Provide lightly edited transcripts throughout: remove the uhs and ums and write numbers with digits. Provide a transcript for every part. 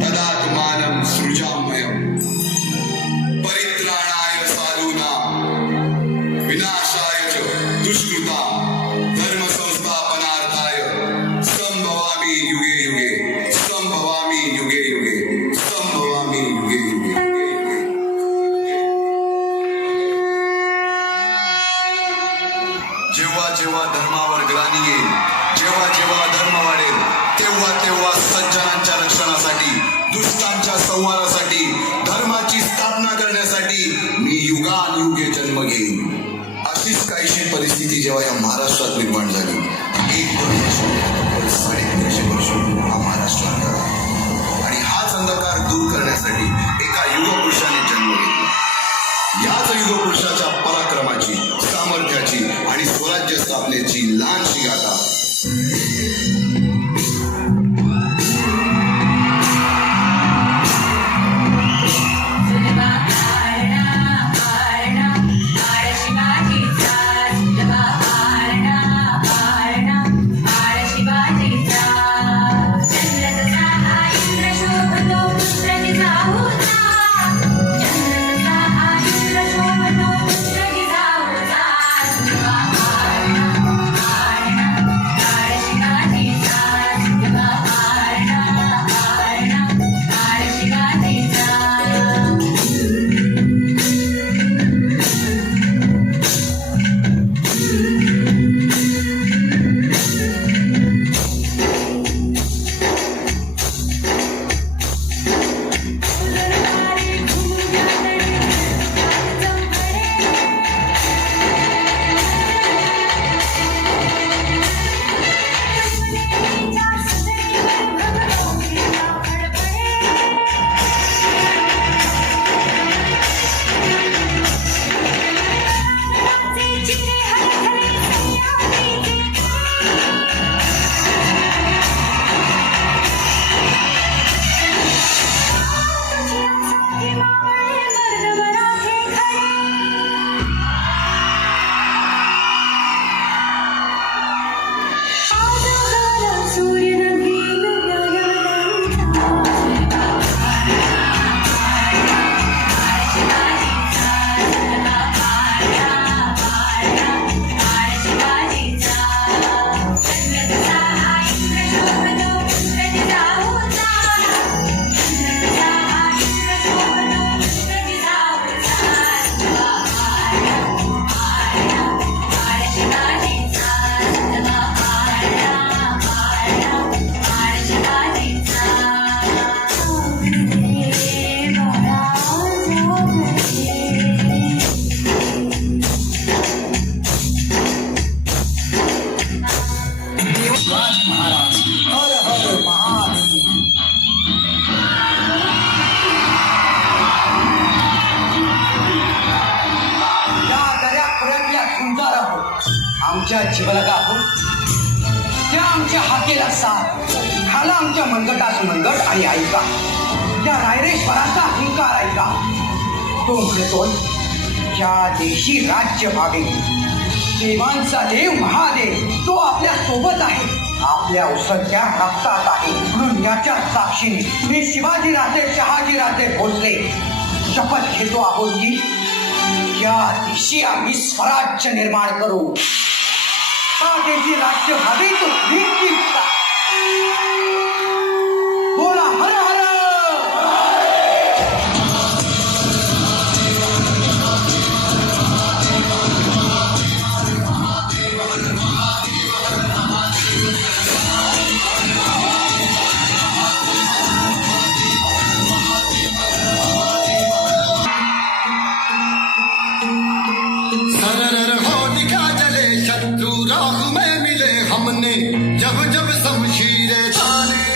तदात्मानं सृजाम्यहम् परित्राणाय साधूनां विनाशाय च दुष्कृतां धर्म संस्थापनार्थाय संभवामि युगे युगे संभवामि युगे युगे संभवामि युगे युगे. जेव्हा जेव्हा धर्मावर ग्लानी येईल, जेव्हा जेव्हा धर्म वाढेल, तेव्हा तेव्हा सज्जनांच्या रक्षणासाठी, दुष्टांच्या संहारासाठी, धर्माची स्थापना करण्यासाठी मी युगानुयुगे जन्म घेईन. अशीच काहीशी परिस्थिती जेव्हा या महाराष्ट्रात निर्माण झाली, 350 वर्ष हा महाराष्ट्र अंधार आहे. आणि हाच अंधकार दूर करण्यासाठी एका युगपुरुषाने जन्म घेतला. याच युगपुरुषाच्या पराक्रमाची, सामर्थ्याची आणि स्वराज्य स्थापनेची लहानशी गाथा आमच्या जीवाला दाखव, त्या आमच्या हाकेला साथ, खाला आमच्या मनगटास मनगट आणि ऐका त्या रायरेश्वराचा अहंकार ऐका. तो म्हणतोय ज्या देशी राज्य व्हावे, देवांचा देव महादेव तो आपल्या सोबत आहे, आपल्या उसळत्या रक्तात आहे. म्हणून याच्या साक्षीने मी शिवाजीराजे शहाजीराजे भोसले शपथ घेतो आहोत की या देशी आम्ही स्वराज्य निर्माण करू. हा देशी राज्य व्हावे तो निश्चित. बोला हर हर. शत्रु राह में मिले हमने जब जब शमशीरें ताने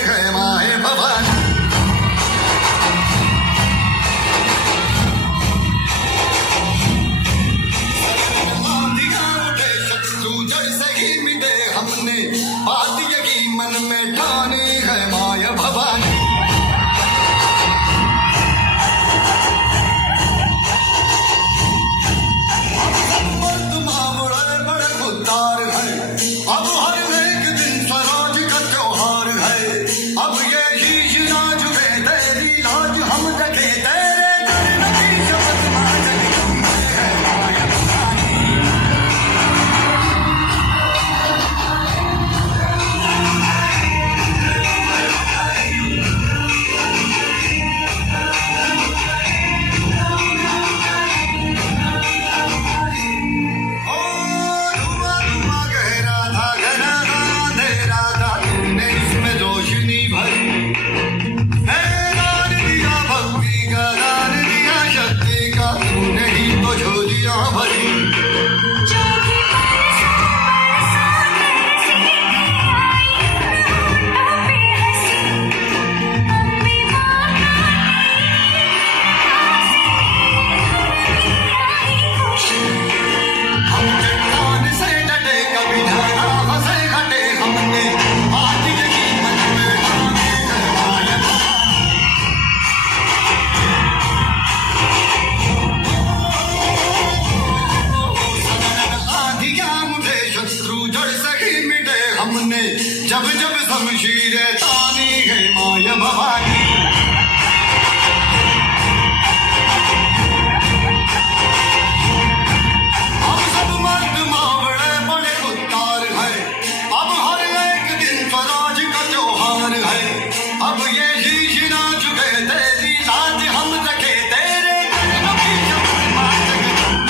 ही नाजुक है तेरी लाज हम रखे तेरे कदमों की चमक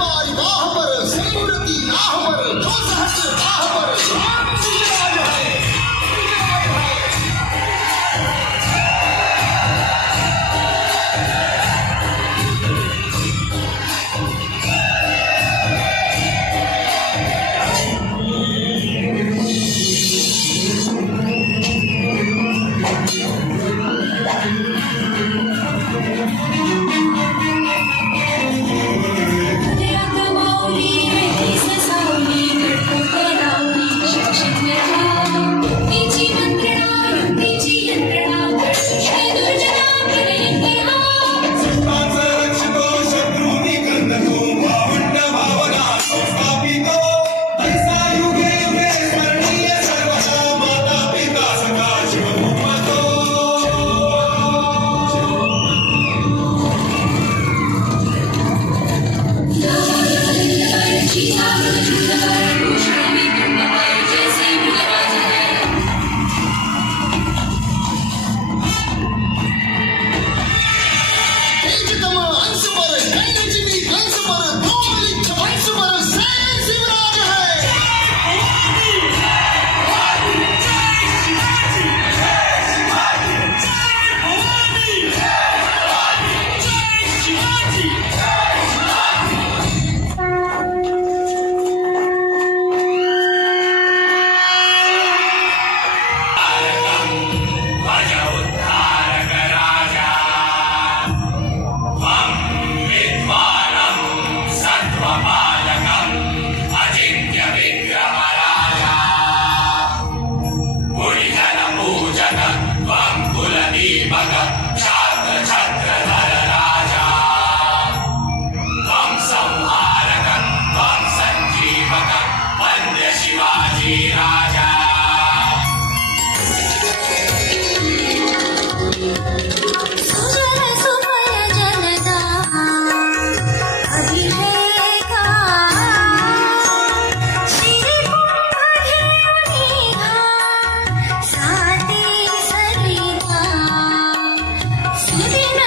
बाई वाह पर सिमरती राह पर जो सहज राह पर राम विजय है तेजतम अंश पर गणजनी कंस पर धूमलिच्छ वंश पर सैन शिवराज है सुजन सुमन जनता अभिषेका श्रीकुंभ घेऊनिहा साती सरिता सुदिन